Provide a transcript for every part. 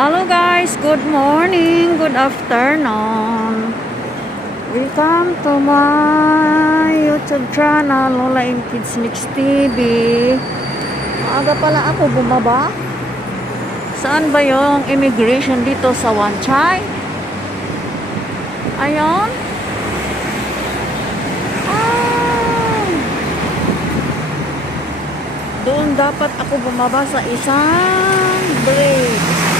Hello guys, good morning, good afternoon. Welcome to my YouTube channel, Lola and Kids Mix TV. Maaga pala ako bumaba. Saan ba yung immigration dito sa Wanchay? Ayon. Doon dapat ako bumaba sa isang bridge.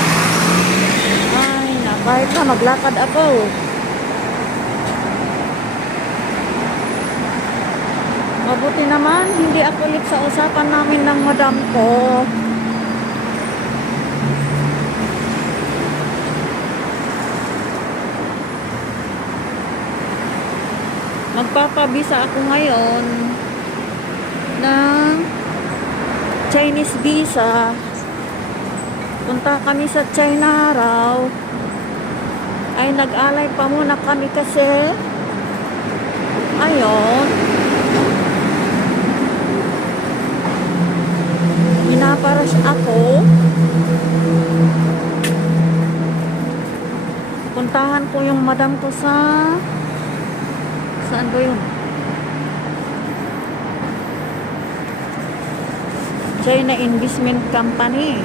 Kahit na maglakad ako. Mabuti naman, hindi ako ulit sa usapan namin ng madam ko. Magpapabisa ako ngayon ng Chinese visa. Punta kami sa China raw. Ay nag-alay pa muna kami kasi ayon pinaparas ako. Puntahan ko yung madam ko sa saan ba yun? China Investment Company.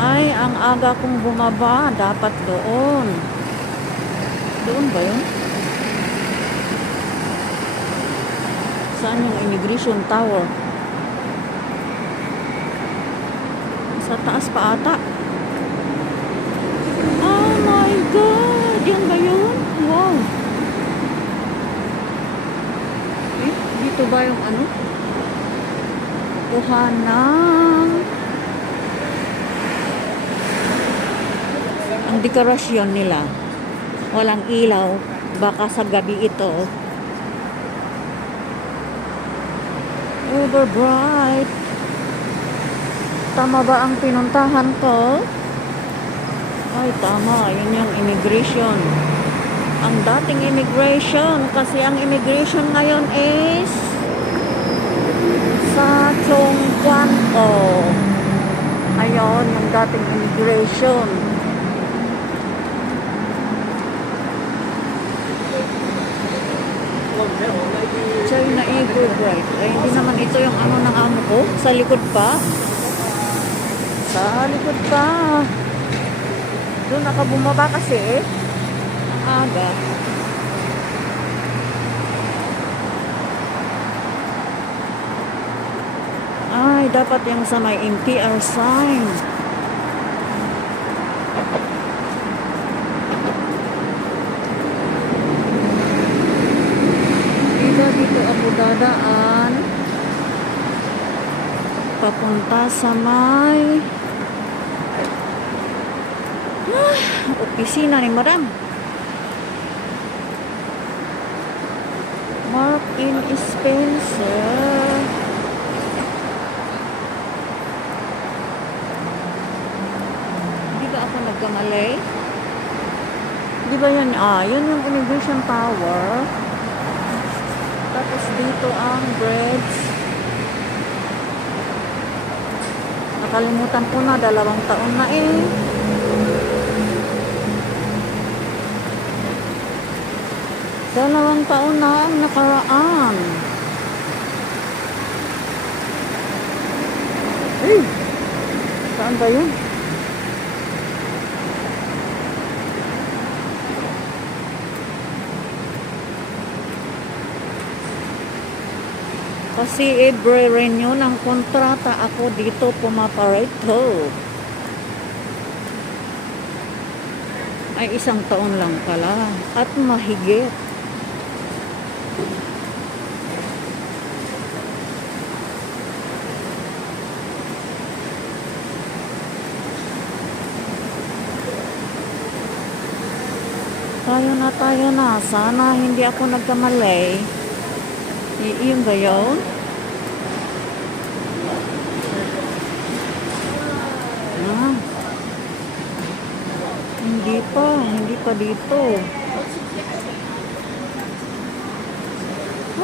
Ay, ang aga kong bumaba. Dapat doon. Doon ba yun? Saan yung immigration tower? Sa taas pa ata. Oh my God! Yan ba yun? Wow! Eh, dito ba yung ano? Kuhanang ang dekorasyon nila. Walang ilaw. Baka sa gabi ito. Over bright. Tama ba ang pinuntahan ko? Ay, tama. Yun yung immigration. Ang dating immigration. Kasi ang immigration ngayon is sa Chongquanto. Ayun, yung dating immigration. China Eagle Bright. Ay, hindi naman ito yung ano ng amo ko. Sa likod pa. Sa likod pa. Doon nakabumaba kasi. Ang aga. Ay, dapat yung sa may MTR sign. Dito ako dadaan papunta sa may opisina ni madam. Mark in Spencer. Di ba ako nagkamali? Di ba yun? Yun yung immigration tower. Tapos dito ang bridge. Nakalimutan ko na, 2 taon na eh. Dalawang taon na ang nakaraan. Hey! Saan ba yun? Kasi every renew ng kontrata ako dito pumaparito. Ay 1 taon lang pala. At mahigit. Tayo na. Sana hindi ako nagkamali. Iyon ba yun? Hindi pa dito.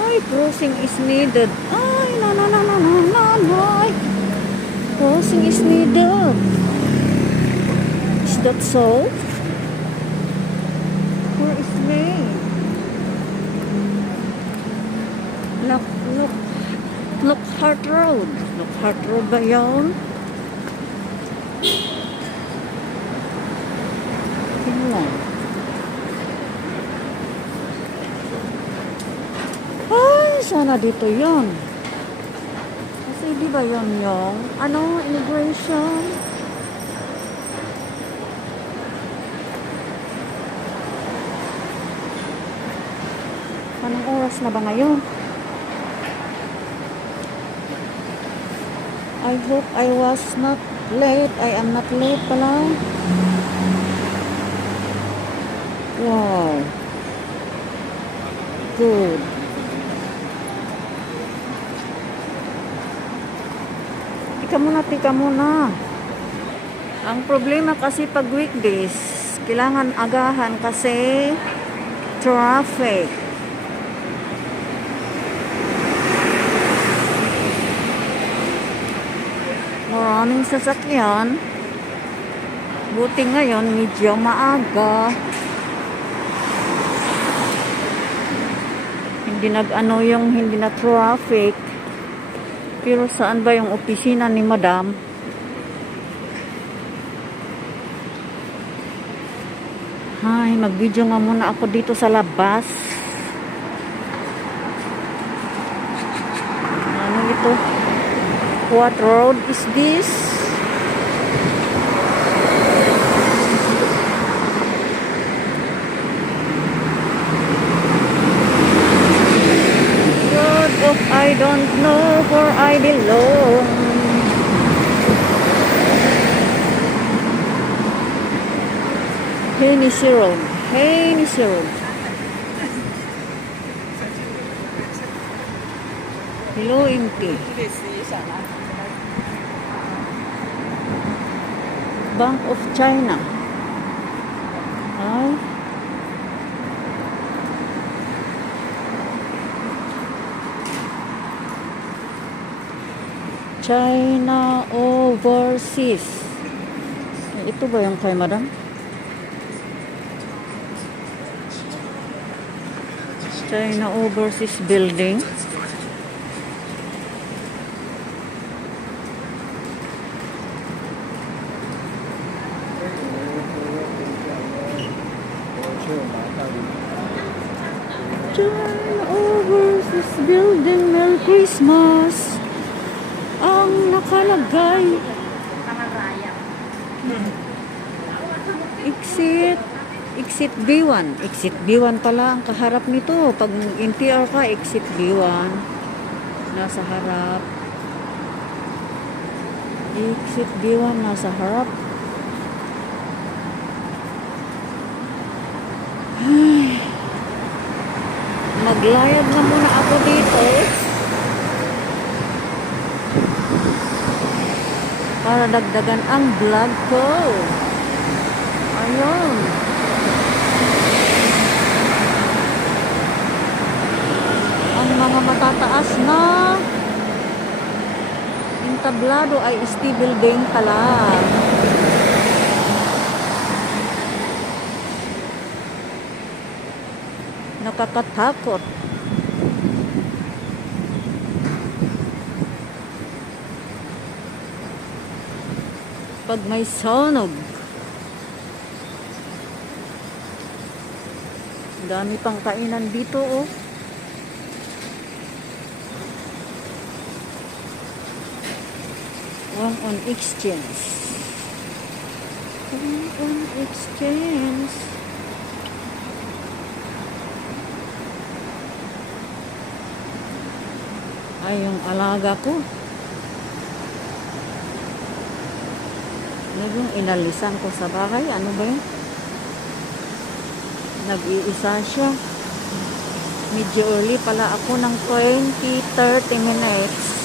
Ay, crossing is needed. Ay, no, no, no, no, no, no, no. Crossing is needed. Is that so? Where is me? Look, look. Lockhart Road. Lockhart Road ba yun? Tingnan. Ay, sana dito yun. Kasi di ba yun yung immigration? Anong oras na ba ngayon? I hope I was not late. I am not late pala. Wow. Good. Tika muna. Ang problema kasi pag weekdays, kailangan agahan kasi traffic. Maraming sasakyan. Buti ngayon, medyo maaga. Hindi hindi na traffic. Pero saan ba yung opisina ni Madam? Ay, mag-video nga muna ako dito sa labas. Ano ito? What road is this? God of I don't know where I belong. Hennessy Road. Hennessy Road. Hello, empty. Bank of China. Ay. China Overseas. Ito ba yung kay Madam? China Overseas Building. China Overseas Building. Merry Christmas. Ang nakalagay. Exit B1. Exit B1 pala ang kaharap nito. Pag NTR ka, exit B1. Nasa harap. Exit B1 nasa harap. Ay. Maglayad na muna ako dito. Para dagdagan ang vlog ko. Ayun. Ang mga matataas na entablado ay steel building pala. Nakakatakot. Pag may sonog. Dami pang kainan dito, oh. One on exchange. One on exchange. Ay, yung alaga ko. Yung inalisan ko sa bahay. Ano ba yun? Nag-iisa siya. Medyo early pala ako ng 20-30 minutes.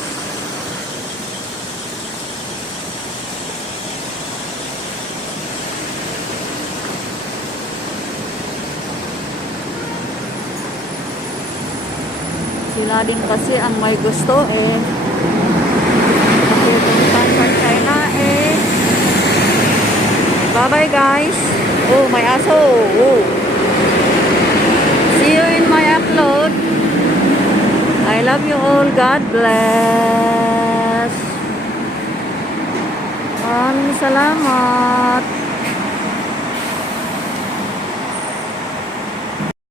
Si Sila din kasi ang may gusto eh. Pupunta sa China eh. Bye-bye guys. Oh, may aso. Oh. See you in my upload. I love you all. God bless. Maraming salamat.